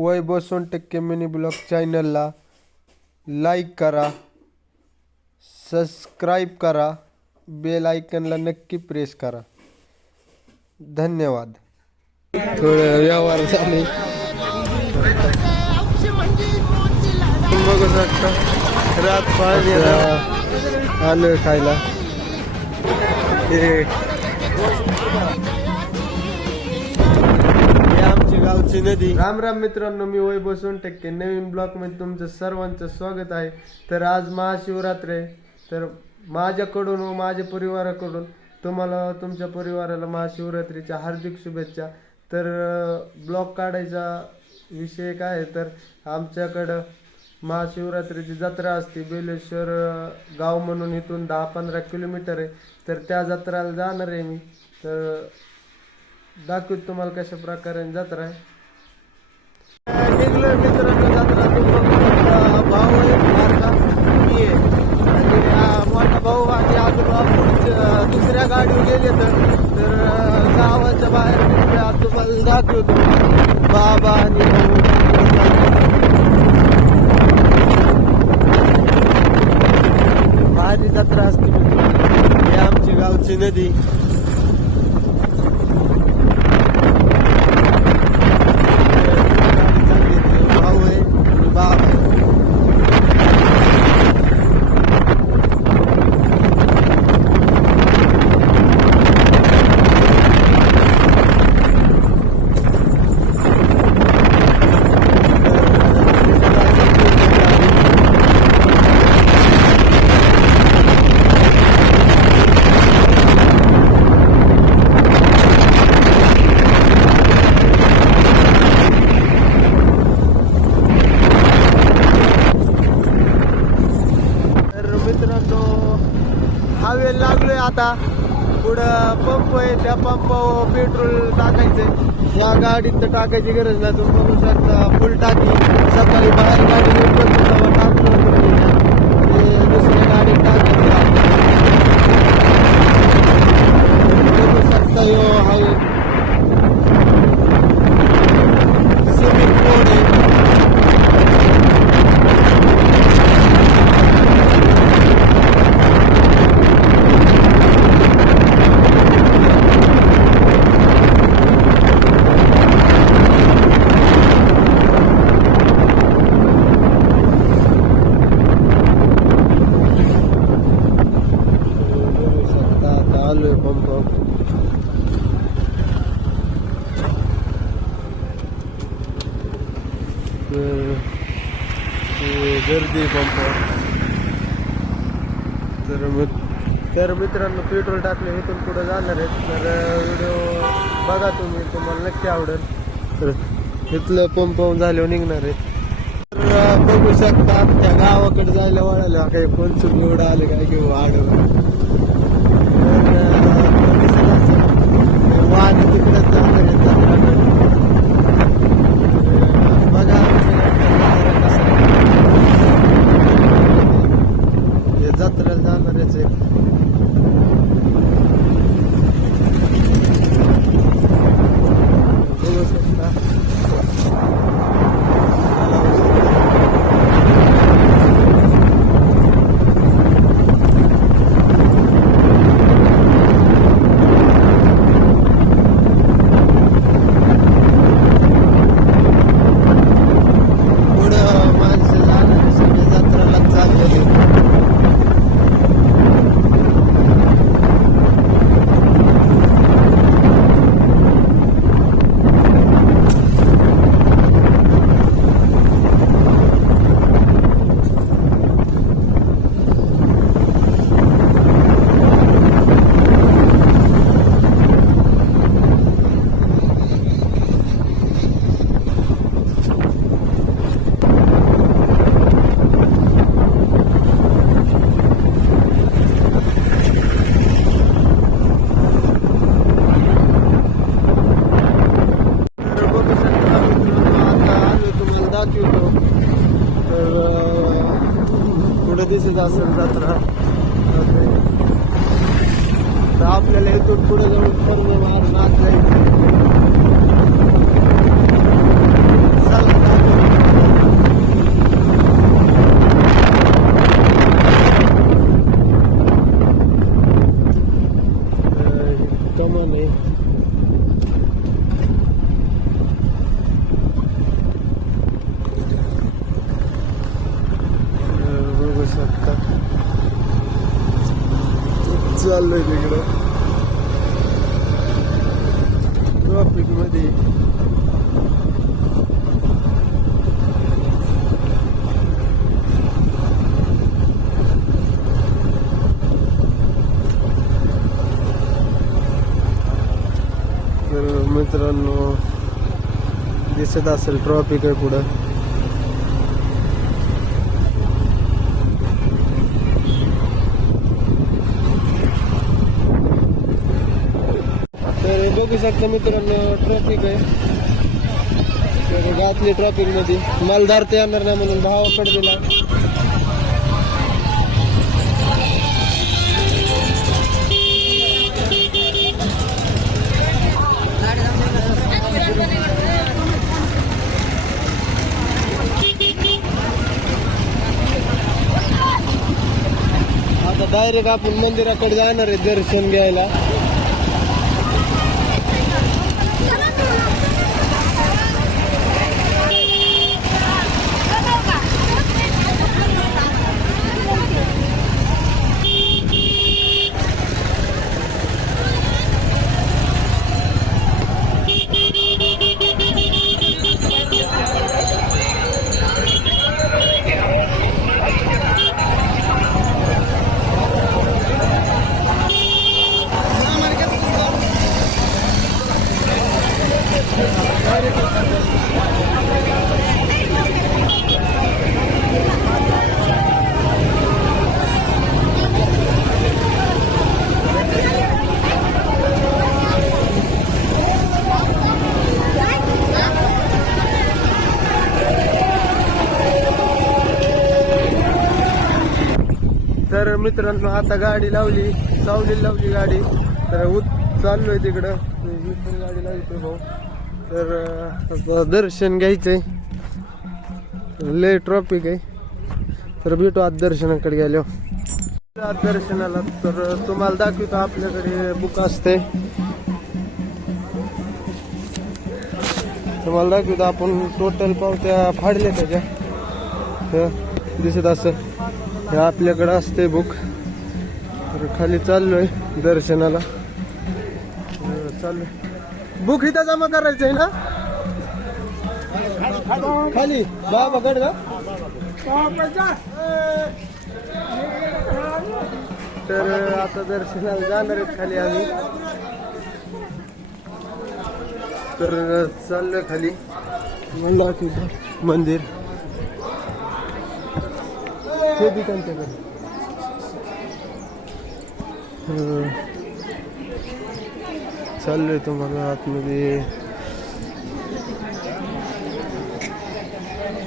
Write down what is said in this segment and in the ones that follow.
वैभव टक्के mini blog चॅनलला like करा सबस्क्राईब करा बेल आयकनला नक्की प्रेस करा धन्यवाद थोडं व्यवहार झाले बघू शकता रात पाणी आलं खायला हे आमची नदी राम राम मित्रांनो मी वैभव सोनटक्के नवीन ब्लॉकमध्ये तुमचं सर्वांचं स्वागत आहे. तर आज महाशिवरात्र आहे. तर माझ्याकडून व माझ्या परिवाराकडून तुम्हाला तुमच्या परिवाराला महाशिवरात्रीच्या हार्दिक शुभेच्छा. तर ब्लॉक काढायचा विषय काय आहे. तर आमच्याकडं महाशिवरात्रीची जत्रा असते. बेलेश्वर गाव म्हणून इथून दहा पंधरा किलोमीटर आहे. तर त्या जत्रेला जाणार आहे मी. तर दाखवत तुम्हाला कशा प्रकारे जत्रा आहे. निघलोय मित्रांनो जत्रा भाऊ एक बारका मी आहे मोठा भाऊ आणि आजोबा दुसऱ्या गाडीवर गेले तर गावाच्या बाहेर आज तुम्हाला दाखवतो बाबा आणि भारी जत्रा असते हे आमची गावची नदी भाऊ आहे आणि बाप आहे तर मित्रांनो हवे लागलोय आता पुढं पंप आहे त्या पंपावर पेट्रोल टाकायचं. या गाडीत तर टाकायची गरज नाही. तुम्ही बघू शकता फुल टाकी सकाळी बाहेर गाडी टाकलं दुसऱ्या गाडीत टाकायचं बघू शकता यो हाय स्विमिंग पूल आहे बघू शकता आता आलोय पंप गर्दी पंप तर मग तर मित्रांनो पेट्रोल टाकले इथून पुढं जाणार आहेत. तर व्हिडिओ बघा तुम्ही तुम्हाला नक्की आवडेल. तर इथलं पंप झाल्यावर निघणार आहे तर बघू शकता त्या गावाकडे जायला वळायला काही कोणचं निवड आलं काय घेऊ आडवं. वाहन तिकडे जाणार आहे जत्राकडे. बघा कसं हे जत्रेला जाणारच आहे बघू शकता पुढं माणसं जाणारे सगळे जत्राला चाललेले तर बघू शकता मित्रांनो, आता आलोय तुम्हाला दाखवतो तर अं, पुढे दिसत असेल जत्रा तर आपल्याला इथून पुढे जाऊन पर्व मारून जायचं चला चाललोय तिकडं. ट्रॉफिकमध्ये. तर मित्रांनो दिसत असेल ट्रॉफिक आहे पुढं. बघू शकता मित्रांनो ट्रॉफिक आहे. म्हणजे तर घातली ट्रॉफिकमध्ये. मालदार ते येणार नाही म्हणून भावाकडे दिला आता डायरेक्ट आपण मंदिराकडे जाणार आहे दर्शन घ्यायला. मित्रांनो आता गाडी लावली. सावली लावली गाडी. तर उत चाललोय तिकडं. ही पण गाडी लावली भाऊ. तर दर्शन घ्यायचंय. लय ट्रॉफिक आहे. तर भेटू आज दर्शनाकडे गेलो आज दर्शनाला तर तुम्हाला दाखवतो आपल्याकडे बुक असते. तुम्हाला दाखवतो आपण टोटल पावत्या फाडल्या त्याच्या. दिसत असं. हे आपल्याकडं असते बुक खाली चाललोय दर्शनाला. हो, चाललोय. बुक इथं जमा करायचं आहे ना? खाली. बाबा गड तर आता दर्शनाला जाणार आहेत खाली आम्ही. तर चाललोय खाली. मंडळ मंदिर. हे बी त्यांच्याकडे चाललोय तुम्हाला आतमध्ये.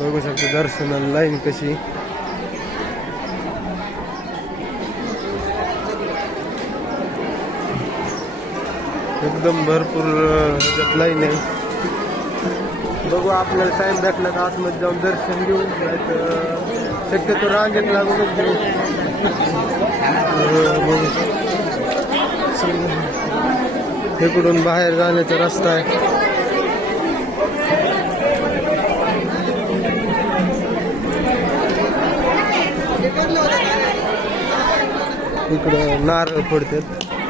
बघू शकतो दर्शनाला लाईन कशी. एकदम भरपूर लाईन आहे. बघू आपल्याला टाइम भेटला का आतमध्ये जाऊन दर्शन घेऊ. शक्यतो रांगेत लागूनच घेऊ. इकडून बाहेर जाण्याचा रस्ता आहे. इकडं नारळ फोडतात.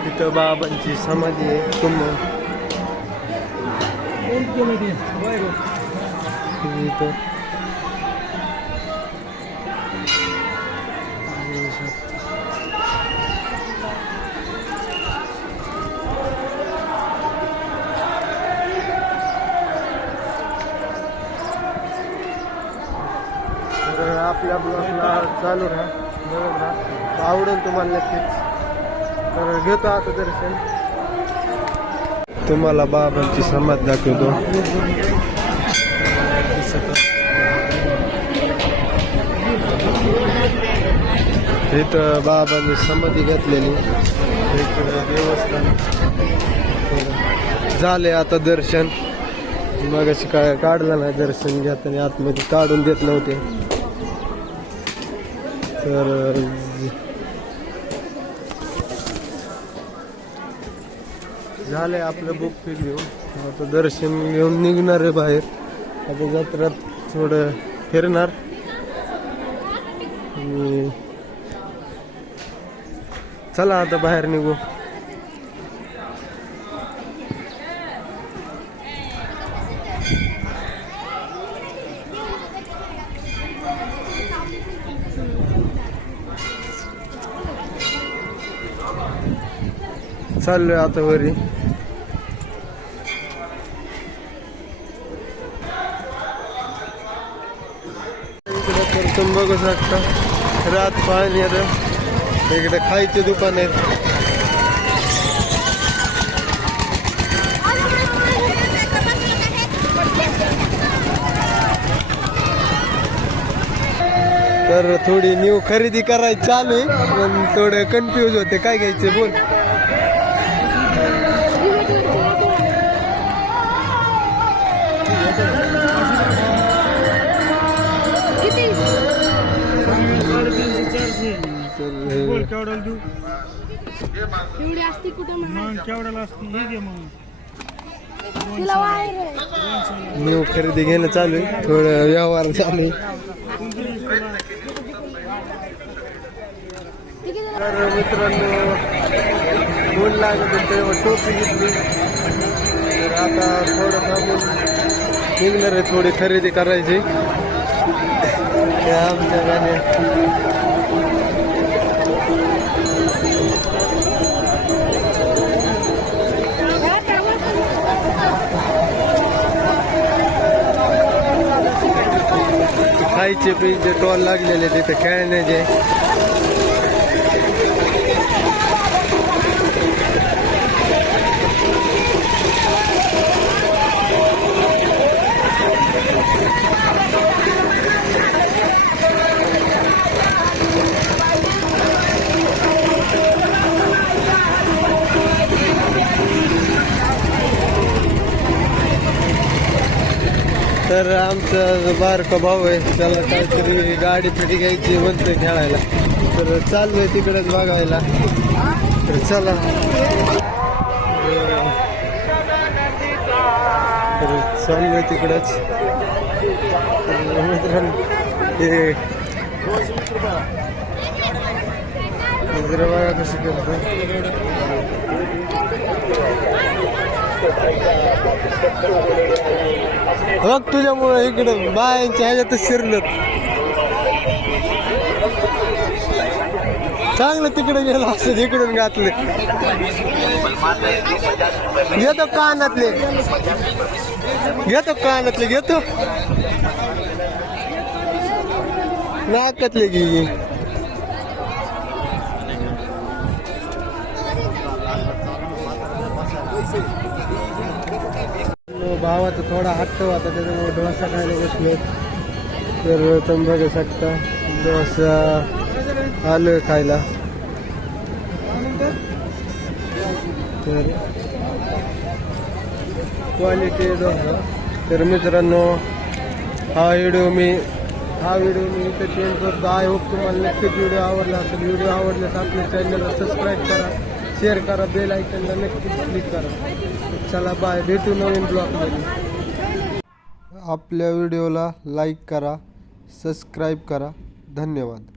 तिथं बाबांची समाधी आहे तुम इथं. आपल्या ब्लॉगला चालू राहा बरोबर राहा. आवडेल तुम्हाला नक्कीच. तर घेतो आता दर्शन. तुम्हाला बाबांची समाज दाखवतो. इथं बाबांनी समाधी घातलेली. इकडं देवस्थान. झाले आता दर्शन. मग काय काढलं नाही दर्शन घेताना आतमध्ये काढून देत नव्हते तर झालंय आपलं बुक फी घेऊन आता दर्शन घेऊन निघणार आहे बाहेर. आता जत्रात थोडं फिरणार. आणि चला आता बाहेर निघू. चाललोय आता वरी. तुम्ही बघू शकता. रात पाणी येतं इकडे खायचे दुकान आहेत. तर थोडी न्यू खरेदी करायची चालू आहे पण थोडं कन्फ्यूज होते. काय घ्यायचे? बोल. एवढी असती कुठं मग? केवढ्याला असते? हे घे मग. तिला वायर आहे. न्यू खरेदी घेणं चालू आहे. थोडं व्यवहार चालू आहे. ती किती तर मित्रांनो ऊन लागत होते तेव्हा टोपी घेतली. तर आता थोडं थांबून निघणार आहे थोडी खरेदी करायची. ते आमच्या गाणे चे बीच जे टॉल लागलेले तिथे खेळण्याचे. तर आमचा जो बारका भाऊ आहे त्याला काहीतरी गाडी फिटी घ्यायची म्हणते खेळायला. तर चाललोय तिकडेच बघायला. तर चला. तर चाललोय तिकडच. मित्रांनो हे हे कशी बघा करतो बघ तुझ्यामुळे इकडं बायांच्या ह्याच्यातच शिरलं. चांगलं तिकडे गेलं असं इकडून घातले. घेतो कानातले. घेतो कानातले घेतो. नाकातले घे. भावाचा थोडा हट्ट होता त्याच्यामुळे डोसा खायला बसलो. तर तुम्ही बघू शकता डोसा आलो खायला. तर क्वालिटी डोसा. तर मित्रांनो हा व्हिडिओ मी हा व्हिडिओ मी इथे चेंज करतो. आय होप तुम्हाला नक्कीच व्हिडिओ आवडला असेल. व्हिडिओ आवडल्यास आपल्या चॅनलला सबस्क्राईब करा शेअर करा बेल आयकनला नक्कीच क्लिक करा. चला बाय भेटू नवीन ब्लॉगमध्ये आपल्या व्हिडिओला लाईक करा सबस्क्राईब करा. धन्यवाद.